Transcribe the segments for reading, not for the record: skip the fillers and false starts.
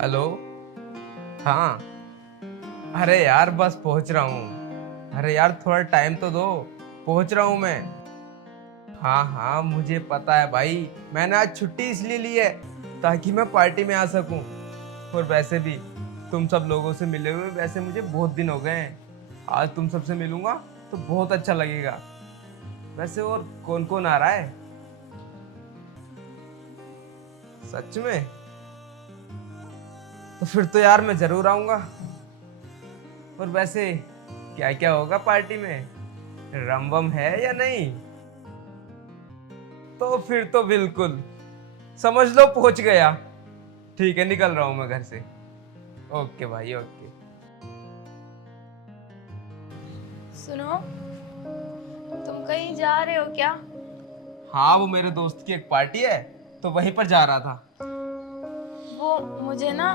Hello. हाँ। अरे यार बस पहुंच रहा हूँ। अरे यार थोड़ा टाइम तो दो, पहुंच रहा हूँ मैं। हाँ हाँ मुझे पता है भाई, मैंने आज छुट्टी इसलिए ली है ताकि मैं पार्टी में आ सकूं। और वैसे भी तुम सब लोगों से मिले हुए वैसे मुझे बहुत दिन हो गए हैं। आज तुम सबसे मिलूंगा तो बहुत अच्छा लगेगा। वैसे और कौन कौन आ रहा है? सच में? तो फिर तो यार मैं जरूर आऊंगा। और वैसे क्या क्या होगा पार्टी में? रम वम है या नहीं? तो फिर तो बिल्कुल समझ लो पहुंच गया। ठीक है निकल रहा हूं मैं घर से। ओके भाई ओके। सुनो, तुम कहीं जा रहे हो क्या? हाँ वो मेरे दोस्त की एक पार्टी है तो वहीं पर जा रहा था। वो मुझे ना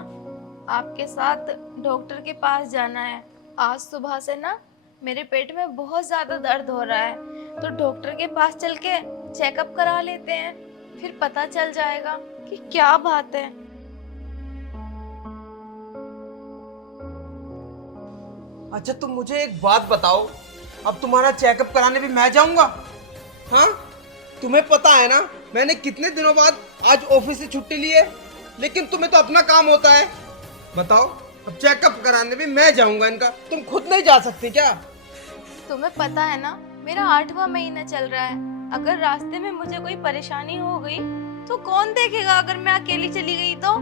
आपके साथ डॉक्टर के पास जाना है। आज सुबह से ना मेरे पेट में बहुत ज़्यादा दर्द हो रहा है, तो डॉक्टर के पास चल के चेकअप करा लेते हैं, फिर पता चल जाएगा कि क्या बात है। अच्छा तुम मुझे एक बात बताओ, अब तुम्हारा चेकअप कराने भी मैं जाऊंगा? हाँ तुम्हें पता है ना मैंने कितने दिनों बाद आज ऑफिस से छुट्टी ली है, लेकिन तुम्हें तो अपना काम होता है। बताओ अब चेकअप कराने भी मैं जाऊंगा इनका, तुम खुद नहीं जा सकती क्या? तुम्हें पता है ना मेरा 8वां महीना चल रहा है। अगर रास्ते में मुझे कोई परेशानी हो गई तो कौन देखेगा? अगर मैं अकेली चली गई तो?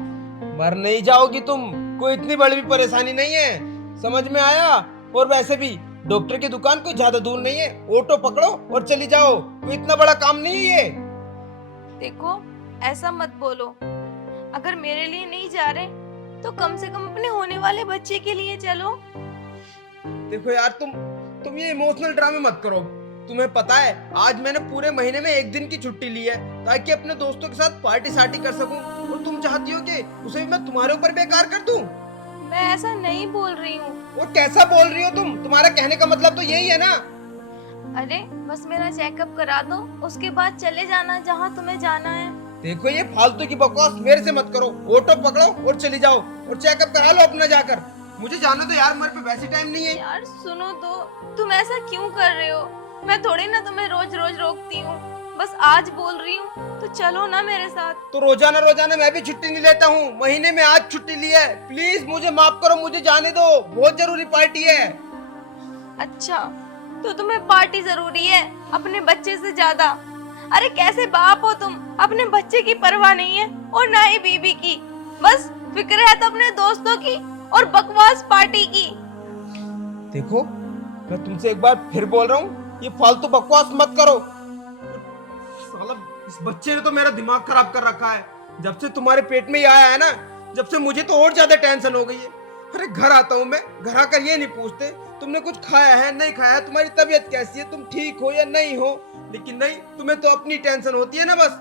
मर नहीं जाओगी तुम, कोई इतनी बड़ी भी परेशानी नहीं है, समझ में आया? और वैसे भी डॉक्टर की दुकान कोई ज्यादा दूर नहीं है, ऑटो पकड़ो और चली जाओ, कोई इतना बड़ा काम नहीं है ये। देखो, ऐसा मत बोलो। अगर मेरे लिए नहीं जा रहे तो कम से कम अपने होने वाले बच्चे के लिए चलो। देखो यार तुम ये इमोशनल ड्रामे मत करो। तुम्हें पता है आज मैंने पूरे महीने में एक दिन की छुट्टी ली है ताकि अपने दोस्तों के साथ पार्टी सार्टी कर सकूं, और तुम चाहती हो कि उसे भी मैं तुम्हारे ऊपर बेकार कर दूं? मैं ऐसा नहीं बोल रही हूँ। वो कैसा बोल रही हो तुम? तुम्हारा कहने का मतलब तो यही है ना? अरे बस मेरा चेकअप करा दो, उसके बाद चले जाना जहाँ तुम्हें जाना है। देखो ये फालतू की बकवास मेरे से मत करो, ऑटो पकड़ो और चली जाओ और चेकअप करा लो अपना जाकर। मुझे जाना तो यार, मेरे पे वैसे टाइम नहीं है। यार सुनो तो, तुम ऐसा क्यों कर रहे हो? मैं थोड़ी ना तुम्हें रोज रोज रोकती हूँ, बस आज बोल रही हूँ तो चलो ना मेरे साथ। तो रोजाना रोजाना मैं भी छुट्टी नहीं लेता हूँ, महीने में आज छुट्टी ली है। प्लीज मुझे माफ करो, मुझे जाने दो, बहुत जरूरी पार्टी है। अच्छा, तो तुम्हें पार्टी जरूरी है अपने बच्चे से ज्यादा? अरे कैसे बाप हो तुम, अपने बच्चे की परवाह नहीं है और ना ही बीबी की, बस फिक्र है तो अपने दोस्तों की और बकवास पार्टी की। देखो मैं तुमसे एक बार फिर बोल रहा हूँ, ये फालतू बकवास मत करो। साला इस बच्चे ने तो मेरा दिमाग खराब कर रखा है। जब से तुम्हारे पेट में ये आया है ना, जब से मुझे तो और ज्यादा टेंशन हो गई है। अरे घर आता हूँ मैं, घर आकर ये नहीं पूछते तुमने कुछ खाया है नहीं खाया, तुम्हारी तबीयत कैसी है, तुम ठीक हो या नहीं हो। लेकिन नहीं, तुम्हें तो अपनी टेंशन होती है ना बस।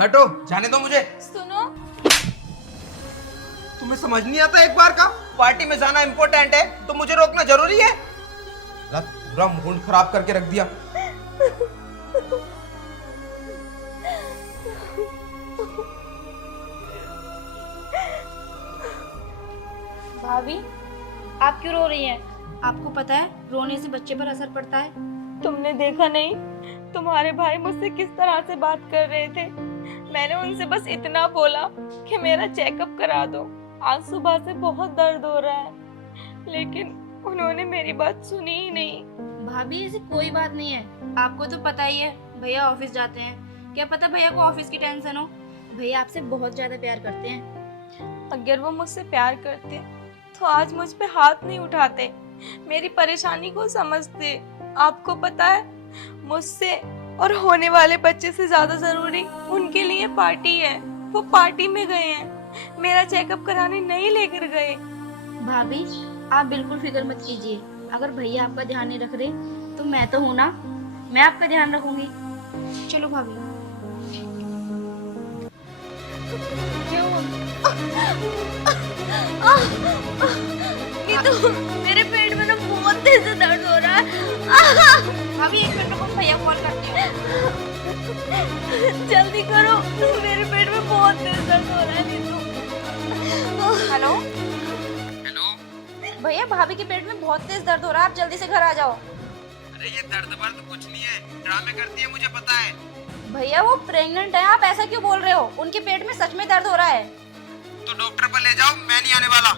हटो, जाने दो मुझे। सुनो, तुम्हें समझ नहीं आता एक बार का? पार्टी में जाना इम्पोर्टेंट है तो मुझे रोकना जरूरी है? पूरा मूड खराब करके रख दिया। भाभी, आप क्यों रो रही हैं? आपको पता है रोने से बच्चे पर असर पड़ता है। तुमने देखा नहीं तुम्हारे भाई मुझसे किस तरह से बात कर रहे थे? मैंने उनसे बस इतना बोला कि मेरा चेकअप करा दो, आज सुबह से बहुत दर्द हो रहा है, लेकिन उन्होंने मेरी बात सुनी ही नहीं। भाभी ऐसी कोई बात नहीं है, आपको तो पता ही है भैया ऑफिस जाते हैं। क्या पता भैया को ऑफिस की टेंशन हो। भैया आपसे बहुत ज्यादा प्यार करते हैं। अगर वो मुझसे प्यार करते तो आज मुझ पे हाथ नहीं उठाते, मेरी परेशानी को समझते। आपको पता है मुझसे और होने वाले बच्चे से ज्यादा जरूरी उनके लिए पार्टी है। वो पार्टी में गए हैं, मेरा चेकअप कराने नहीं लेकर गए। भाभी आप बिल्कुल फिक्र मत कीजिए, अगर भैया आपका ध्यान नहीं रख रहे तो मैं तो हूँ ना, मैं आपका ध्यान रखूंगी। चलो भाभी। क्यों? ये तो मेरे पेट में ना बहुत तेज से दर्द हो रहा है। भाभी एक मिनट रुको, भैया कॉल करती हूँ। जल्दी करो, मेरे पेट में बहुत तेज दर्द हो रहा है। Neetu, hello hello. भैया, भाभी के पेट में बहुत तेज दर्द हो रहा है, आप जल्दी से घर आ जाओ। अरे ये दर्द वर्द कुछ नहीं है, ड्रामे करती है, मुझे पता है। भैया वो प्रेग्नेंट है, आप ऐसा क्यों बोल रहे हो? उनके पेट में सच में दर्द हो रहा है। तो डॉक्टर पर ले जाओ, मैं नहीं आने वाला।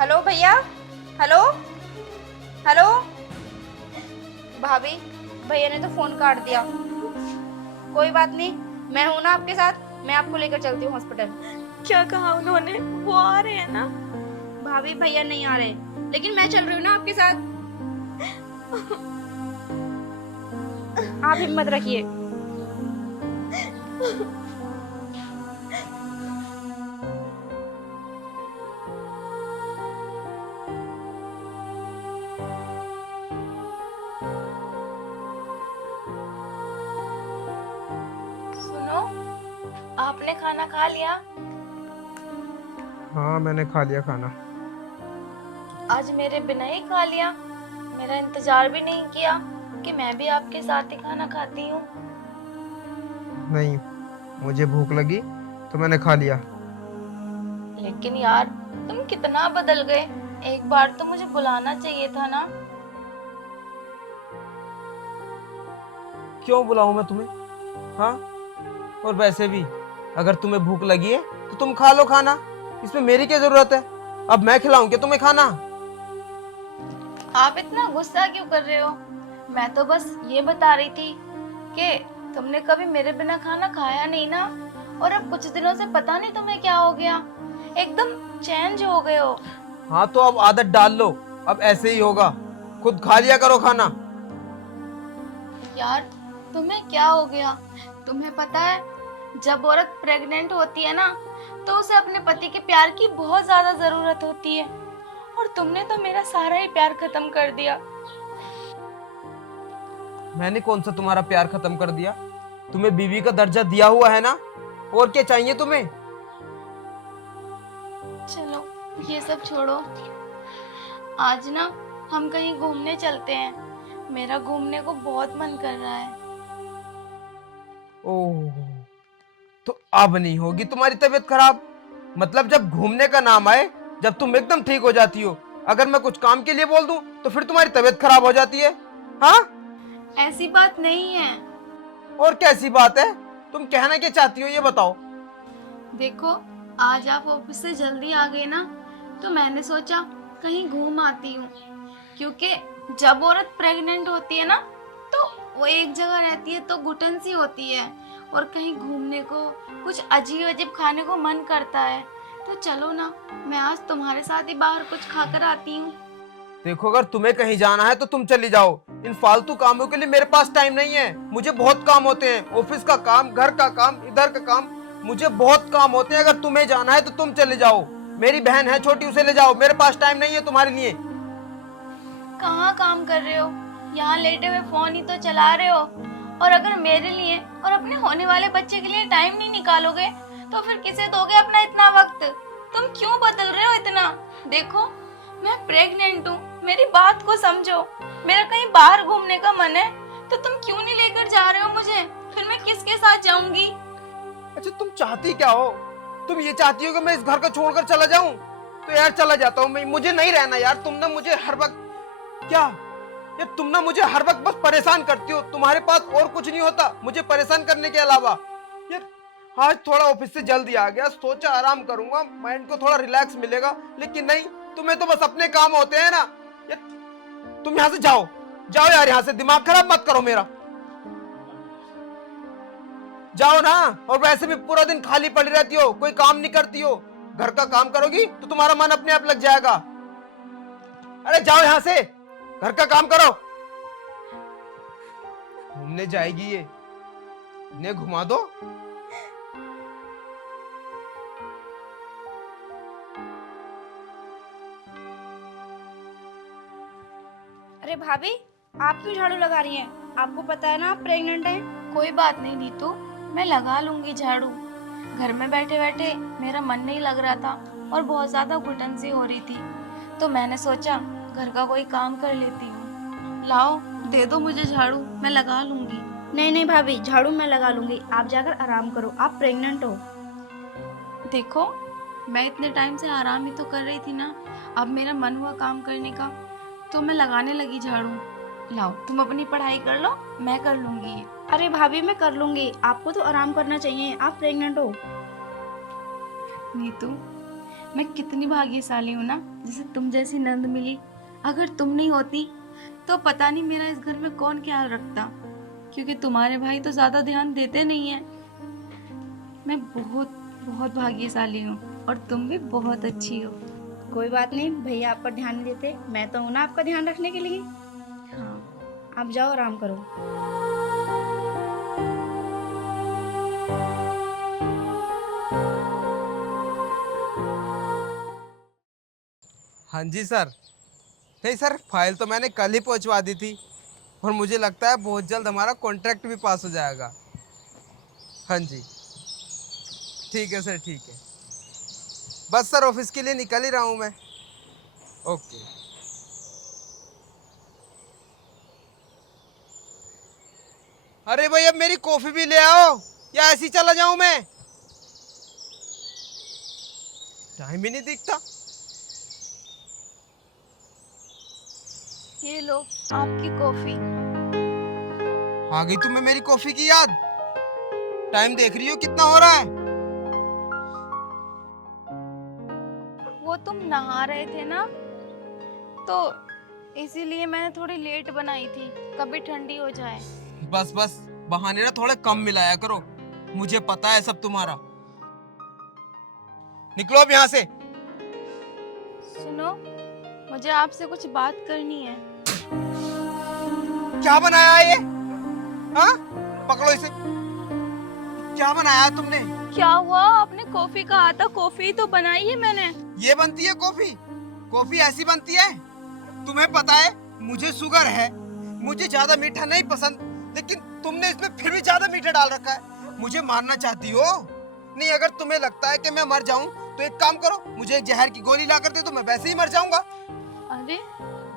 हेलो भैया, हेलो हेलो। भाभी, भैया ने तो फोन काट दिया। कोई बात नहीं, मैं हूं ना आपके साथ, मैं आपको लेकर चलती हूँ हॉस्पिटल। क्या कहा उन्होंने? वो आ रहे हैं ना? भाभी, भैया नहीं आ रहे, लेकिन मैं चल रही हूँ ना आपके साथ। आप हिम्मत रखिए। सुनो, आपने खाना खा लिया? हाँ, मैंने खा लिया खाना। आज मेरे बिना ही खा लिया? मेरा इंतजार भी नहीं किया कि मैं भी आपके साथ ही खाना खाती हूँ? नहीं, मुझे भूख लगी तो मैंने खा लिया। लेकिन यार, तुम कितना बदल गए। एक बार तो मुझे बुलाना चाहिए था ना। क्यों बुलाऊं मैं तुम्हें? हाँ, और वैसे भी अगर तुम्हें भूख लगी है तो तुम खा लो खाना, इसमें मेरी क्या जरूरत है? अब मैं खिलाऊं क्या तुम्हें खाना? आप इतना गुस्सा क्यों कर रहे हो? मैं तो बस ये बता रही थी कि तुमने कभी मेरे बिना खाना खाया नहीं ना, और अब कुछ दिनों से पता नहीं तुम्हें क्या हो गया, एकदम चेंज हो गए हो। हाँ, तो अब आदत डाल लो, अब ऐसे ही होगा, खुद खा लिया करो खाना। यार, तुम्हें क्या हो गया? तुम्हें पता है, जब औरत प्रेग्नेंट होती है ना, तो उसे अपने पति के प्यार की बहुत ज्यादा जरूरत होती है, और तुमने तो मेरा सारा ही प्यार खत्म कर दिया। मैंने कौन सा तुम्हारा प्यार खत्म कर दिया? तुम्हें बीवी का दर्जा दिया हुआ है ना, और क्या चाहिए तुम्हें? चलो ये सब छोड़ो, आज ना हम कहीं घूमने चलते हैं। मेरा घूमने को बहुत मन कर रहा है। ओह, तो अब नहीं होगी तुम्हारी तबीयत खराब? मतलब जब घूमने का नाम आए, जब तुम एकदम ठीक हो जाती हो, अगर मैं कुछ काम के लिए बोल दूं तो फिर तुम्हारी तबीयत खराब हो जाती है। हाँ, ऐसी बात नहीं है। और कैसी बात है? तुम कहना क्या चाहती हो ये बताओ। देखो, आज आप ऑफिस से जल्दी आ गए ना, तो मैंने सोचा कहीं घूम आती हूँ, क्योंकि जब औरत प्रेग्नेंट होती है ना, तो वो एक जगह रहती है तो घुटन सी होती है, और कहीं घूमने को, कुछ अजीब अजीब खाने को मन करता है। तो चलो ना, मैं आज तुम्हारे साथ ही बाहर कुछ खाकर आती हूँ। देखो, अगर तुम्हें कहीं जाना है तो तुम चली जाओ, इन फालतू कामों के लिए मेरे पास टाइम नहीं है। मुझे बहुत काम होते हैं, ऑफिस का काम, घर का काम, इधर का काम, मुझे बहुत काम होते हैं। अगर तुम्हें जाना है तो तुम चले जाओ, मेरी बहन है छोटी, उसे ले जाओ, मेरे पास टाइम नहीं है तुम्हारे लिए। कहाँ काम कर रहे हो? यहाँ लेटे हुए फोन ही तो चला रहे हो। और अगर मेरे लिए और अपने होने वाले बच्चे के लिए टाइम नहीं निकालोगे, तो फिर किसे दोगे अपना इतना वक्त? तुम क्यों बदल रहे हो इतना? देखो, मैं प्रेग्नेंट हूँ, मेरी बात को समझो। मेरा कहीं बाहर घूमने का मन है, तो तुम क्यों नहीं लेकर जा रहे हो मुझे? फिर मैं किसके साथ जाऊंगी? अच्छा, तुम चाहती क्या हो? तुम ये चाहती हो कि मैं इस घर को छोड़कर चला जाऊं? तो यार चला जाता हूँ मैं, मुझे नहीं रहना यार। तुम ना मुझे हर वक्त क्या यार, तुम ना मुझे हर वक्त बस परेशान करती हो। तुम्हारे पास और कुछ नहीं होता मुझे परेशान करने के अलावा? यार, आज थोड़ा ऑफिस से जल्दी आ गया, सोचा आराम करूंगा, माइंड को थोड़ा रिलैक्स मिलेगा, लेकिन नहीं, तुम्हें तो बस अपने काम होते हैं ना यार। तुम यहाँ से जाओ, जाओ यार, यहाँ से दिमाग खराब मत करो मेरा। जाओ ना, और वैसे भी पूरा दिन खाली पड़ी रहती हो, कोई काम नहीं करती हो। घर का काम करोगी तो तुम्हारा मन अपने आप लग जाएगा। अरे जाओ यहाँ से, घर का काम करो। घूमने जाएगी ये, इन्हें घुमा दो। अरे भाभी, आप क्यों झाड़ू लगा रही हैं? आपको पता है ना आप प्रेग्नेंट हैं। कोई बात नहीं नीतू, मैं लगा लूंगी झाड़ू। घर में बैठे बैठे मेरा मन नहीं लग रहा था, और बहुत ज्यादा घुटन सी हो रही थी, तो मैंने सोचा घर का कोई काम कर लेती हूँ। लाओ, दे दो मुझे झाड़ू, मैं लगा लूंगी। नहीं नहीं भाभी, झाड़ू मैं लगा लूंगी, आप जाकर आराम करो, आप प्रेग्नेंट हो। देखो, मैं इतने टाइम से आराम ही तो कर रही थी ना। अब मेरा मन हुआ काम करने का तो मैं लगाने लगी झाड़ू। लाओ तुम अपनी पढ़ाई कर लो, मैं कर लूंगी ये। अरे भाभी मैं कर लूंगी, आपको तो आराम करना चाहिए, आप प्रेग्नेंट हो। नीतू, मैं कितनी भाग्यशाली हूँ ना, जैसे तुम जैसी नंद मिली। अगर तुम नहीं होती तो पता नहीं मेरा इस घर में कौन ख्याल रखता, क्योंकि तुम्हारे भाई तो ज्यादा ध्यान देते नहीं है। मैं बहुत बहुत भाग्यशाली हूँ और तुम भी बहुत अच्छी हो। कोई बात नहीं, भैया आप पर ध्यान नहीं देते, मैं तो हूं ना आपका ध्यान रखने के लिए। हाँ, आप जाओ आराम करो। हाँ जी सर। नहीं सर, फाइल तो मैंने कल ही पहुंचवा दी थी और मुझे लगता है बहुत जल्द हमारा कॉन्ट्रैक्ट भी पास हो जाएगा। हाँ जी, ठीक है सर, ठीक है। बस सर ऑफिस के लिए निकल ही रहा हूँ मैं। ओके। अरे भाई, अब मेरी कॉफी भी ले आओ या ऐसे ही चला जाऊं मैं? टाइम ही नहीं दिखता। ये लो आपकी कॉफी। आ गई तुम्हें मेरी कॉफी की याद? टाइम देख रही हो कितना हो रहा है? वो तुम नहा रहे थे ना, तो इसीलिए मैंने थोड़ी लेट बनाई थी, कभी ठंडी हो जाए। बस बस, बहाने ना थोड़े कम मिलाया करो, मुझे पता है सब तुम्हारा। निकलो अब यहाँ से। सुनो, मुझे आपसे कुछ बात करनी है। क्या बनाया है ये? हाँ, पकड़ो इसे। क्या बनाया है तुमने? क्या हुआ? आपने कॉफी कहा था, कॉफी तो बनाई है मैंने। ये बनती है कॉफी? कॉफी ऐसी बनती है? तुम्हें पता है मुझे शुगर है, मुझे ज्यादा मीठा नहीं पसंद, लेकिन तुमने इसमें फिर भी ज्यादा मीठा डाल रखा है। मुझे मारना चाहती हो? नहीं, अगर तुम्हें लगता है कि मैं मर जाऊं तो एक काम करो, मुझे एक जहर की गोली ला कर दे दो, मैं वैसे ही मर जाऊंगा। अरे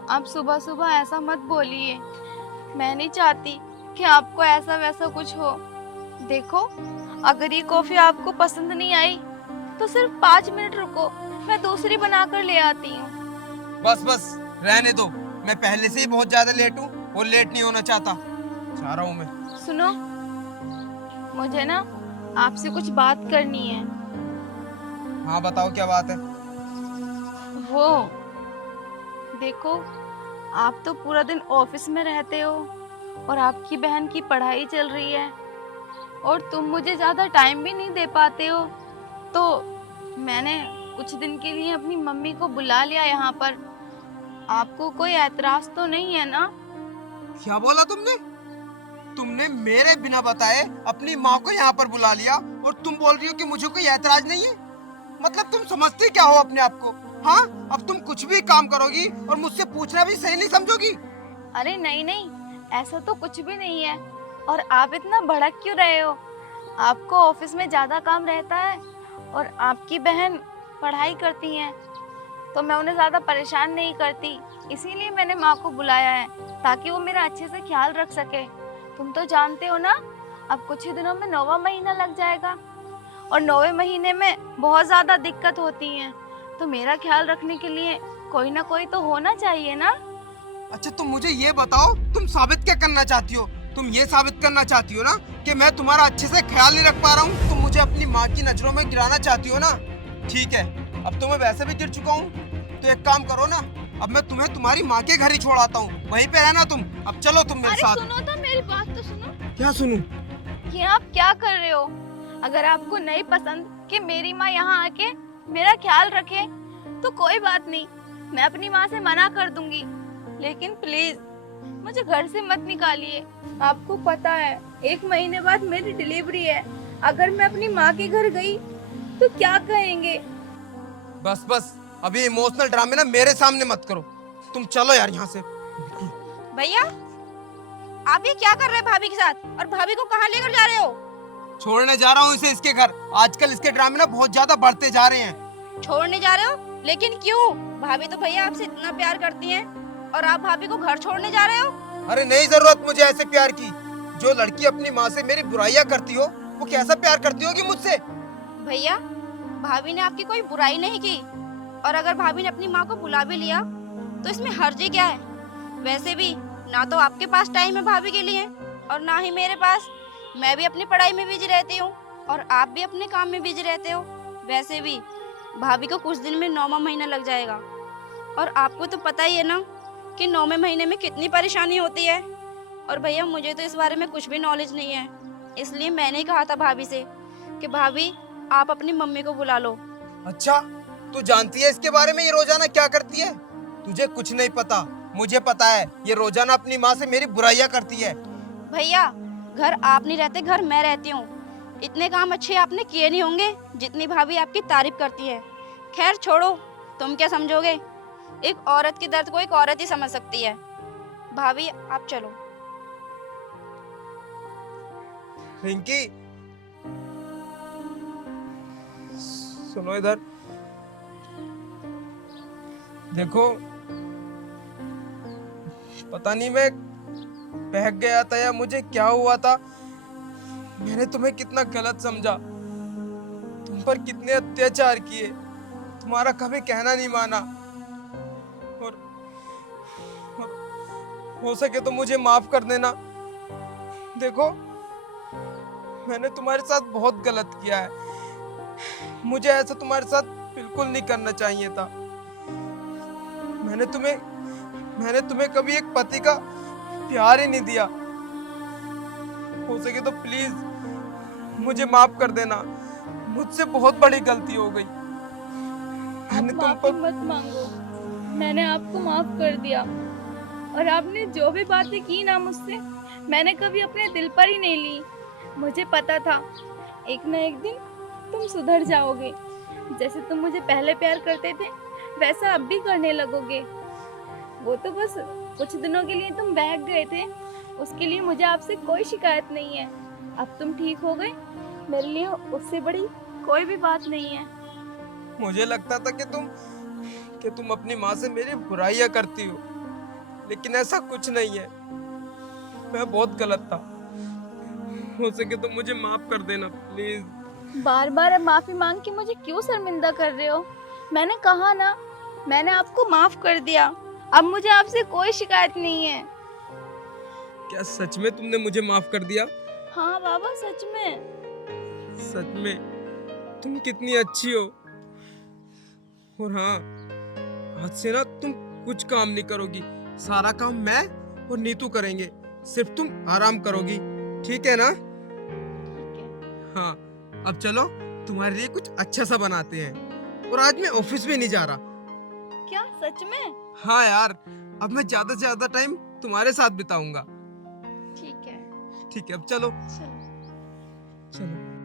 आप सुबह सुबह ऐसा मत बोलिए, मैं नहीं चाहती कि आपको ऐसा वैसा कुछ हो। देखो, अगर ये कॉफी आपको पसंद नहीं आई तो सिर्फ 5 मिनट रुको, मैं दूसरी बनाकर ले आती हूँ। बस बस, रहने दो, मैं पहले से ही बहुत ज्यादा लेट हूँ और लेट नहीं होना चाहता। चाह रहा हूँ मैं। सुनो, मुझे ना आपसे कुछ बात करनी है। हाँ बताओ, क्या बात है? वो देखो, आप तो पूरा दिन ऑफिस में रहते हो और आपकी बहन की पढ़ाई चल रही है और तुम मुझे ज़्यादा टाइम भी नहीं दे पाते हो, तो मैंने कुछ दिन के लिए अपनी मम्मी को बुला लिया यहाँ पर। आपको कोई ऐतराज तो नहीं है ना? क्या बोला तुमने? तुमने मेरे बिना बताए अपनी माँ को यहाँ पर बुला लिया और तुम बोल रही हो कि मुझे कोई ऐतराज नहीं है? मतलब तुम समझते क्या हो अपने आप को? हाँ, अब तुम कुछ भी काम करोगी और मुझसे पूछना भी सही नहीं समझोगी? अरे नहीं नहीं, ऐसा तो कुछ भी नहीं है। और आप इतना भड़क क्यों रहे हो? आपको ऑफिस में ज़्यादा काम रहता है और आपकी बहन पढ़ाई करती हैं, तो मैं उन्हें ज़्यादा परेशान नहीं करती, इसीलिए मैंने माँ को बुलाया है ताकि वो मेरा अच्छे से ख्याल रख सके। तुम तो जानते हो ना, अब कुछ ही दिनों में 9वां महीना लग जाएगा और 9वें महीने में बहुत ज़्यादा दिक्कत होती है, तो मेरा ख्याल रखने के लिए कोई ना कोई तो होना चाहिए ना। अच्छा, तुम मुझे ये बताओ, तुम साबित क्या करना चाहती हो? तुम ये साबित करना चाहती हो ना कि मैं तुम्हारा अच्छे से ख्याल नहीं रख पा रहा हूँ? तुम मुझे अपनी माँ की नजरों में गिराना चाहती हो ना? ठीक है, अब तो मैं वैसे भी गिर चुका हूँ, तो एक काम करो ना, अब मैं तुम्हें तुम्हारी माँ के घर ही छोड़ आता हूँ, वहीं पे रहना तुम। अब चलो तुम मेरे साथ। सुनो तो, मेरी बात तो सुनो। क्या सुनूं? ये आप क्या कर रहे हो? अगर आपको नहीं पसंद कि मेरी माँ यहाँ आके मेरा ख्याल रखे तो कोई बात नहीं, मैं अपनी माँ से मना कर दूंगी, लेकिन प्लीज मुझे घर से मत निकालिए। आपको पता है 1 महीने बाद मेरी डिलीवरी है, अगर मैं अपनी माँ के घर गई तो क्या कहेंगे? बस बस, अभी इमोशनल ड्रामे ना मेरे सामने मत करो, तुम चलो यार यहाँ से। भैया आप ये क्या कर रहे हैं भाभी के साथ, और भाभी को कहाँ लेकर जा रहे हो? छोड़ने जा रहा हूँ इसे इसके घर। आजकल इसके ड्रामे ना बहुत ज्यादा बढ़ते जा रहे हैं। छोड़ने जा रहे हो? लेकिन क्यों? भाभी तो भैया आपसे इतना प्यार करती हैं और आप भाभी को घर छोड़ने जा रहे हो? अरे नहीं जरूरत मुझे ऐसे प्यार की। जो लड़की अपनी माँ से मेरी बुराइयां करती हो, वो कैसा प्यार करती होगी मुझसे? भैया भाभी ने आपकी कोई बुराई नहीं की, और अगर भाभी ने अपनी माँ को बुला भी लिया तो इसमें हर्जी क्या है। वैसे भी ना तो आपके पास टाइम है भाभी के लिए और ना ही मेरे पास। मैं भी अपनी पढ़ाई में बिजी रहती हूँ और आप भी अपने काम में बिजी रहते हो। वैसे भी भाभी को कुछ दिन में 9वां महीना लग जाएगा, और आपको तो पता ही है ना कि 9वें महीने में कितनी परेशानी होती है। और भैया मुझे तो इस बारे में कुछ भी नॉलेज नहीं है, इसलिए मैंने ही कहा था भाभी से कि भाभी आप अपनी मम्मी को बुला लो। अच्छा, तू जानती है इसके बारे में ये रोजाना क्या करती है? तुझे कुछ नहीं पता, मुझे पता है। ये रोजाना अपनी माँ से मेरी बुराइयां करती है। भैया घर आप नहीं रहते, घर मैं रहती हूँ। इतने काम अच्छे आपने किए नहीं होंगे जितनी भाभी आपकी तारीफ करती है। खैर छोड़ो, तुम क्या समझोगे, एक औरत की दर्द को एक औरत ही समझ सकती है। भाभी आप चलो। रिंकी, सुनो इधर देखो। पता नहीं मैं बहक गया था या मुझे क्या हुआ था। मैंने तुम्हें कितना गलत समझा, तुम पर कितने अत्याचार किए, तुम्हारा कभी कहना नहीं माना। और हो सके तो मुझे माफ कर देना। देखो, मैंने तुम्हारे साथ बहुत गलत किया है। मुझे ऐसा तुम्हारे साथ बिल्कुल नहीं करना चाहिए था। मैंने तुम्हें कभी एक पति का प्यार ही नहीं दिया। हो सके तो प्लीज मुझे माफ कर देना, मुझसे बहुत बड़ी गलती हो गई। मैंने तुम माफी पर मत मांगो, मैंने आपको माफ कर दिया। और आपने जो भी बातें की ना मुझसे, मैंने कभी अपने दिल पर ही नहीं ली। मुझे पता था एक ना एक दिन तुम सुधर जाओगे। जैसे तुम मुझे पहले प्यार करते थे वैसा अब भी करने लगोगे। वो तो बस कुछ दिनों के लिए तुम बहक गए थे, उसके लिए मुझे आपसे कोई शिकायत नहीं है। अब तुम ठीक हो गए, मेरे लिए उससे बड़ी कोई भी बात नहीं है। मुझे लगता था कि तुम अपनी माँ से मेरी बुराइयां करती हो, लेकिन ऐसा कुछ नहीं है। मैं बहुत गलत था। हो सके तो मुझे माफ कर देना प्लीज। बार बार माफी मांग के मुझे क्यों शर्मिंदा कर रहे हो? मैंने कहा ना, मैंने आपको माफ कर दिया। अब मुझे आपसे कोई शिकायत नहीं है। क्या सच में तुमने मुझे माफ कर दिया? हाँ बाबा, सच में। सच में तुम कितनी अच्छी हो। और हाँ, आज से ना तुम कुछ काम नहीं करोगी, सारा काम मैं और नीतू करेंगे। सिर्फ तुम आराम करोगी, ठीक है ना? हाँ, अब चलो तुम्हारे लिए कुछ अच्छा सा बनाते हैं। और आज मैं ऑफिस भी नहीं जा रहा। क्या सच में? हाँ यार, अब मैं ज्यादा से ज्यादा टाइम तुम्हारे साथ बिताऊंगा। ठीक है। ठीक है, अब चलो। चलो। चलो।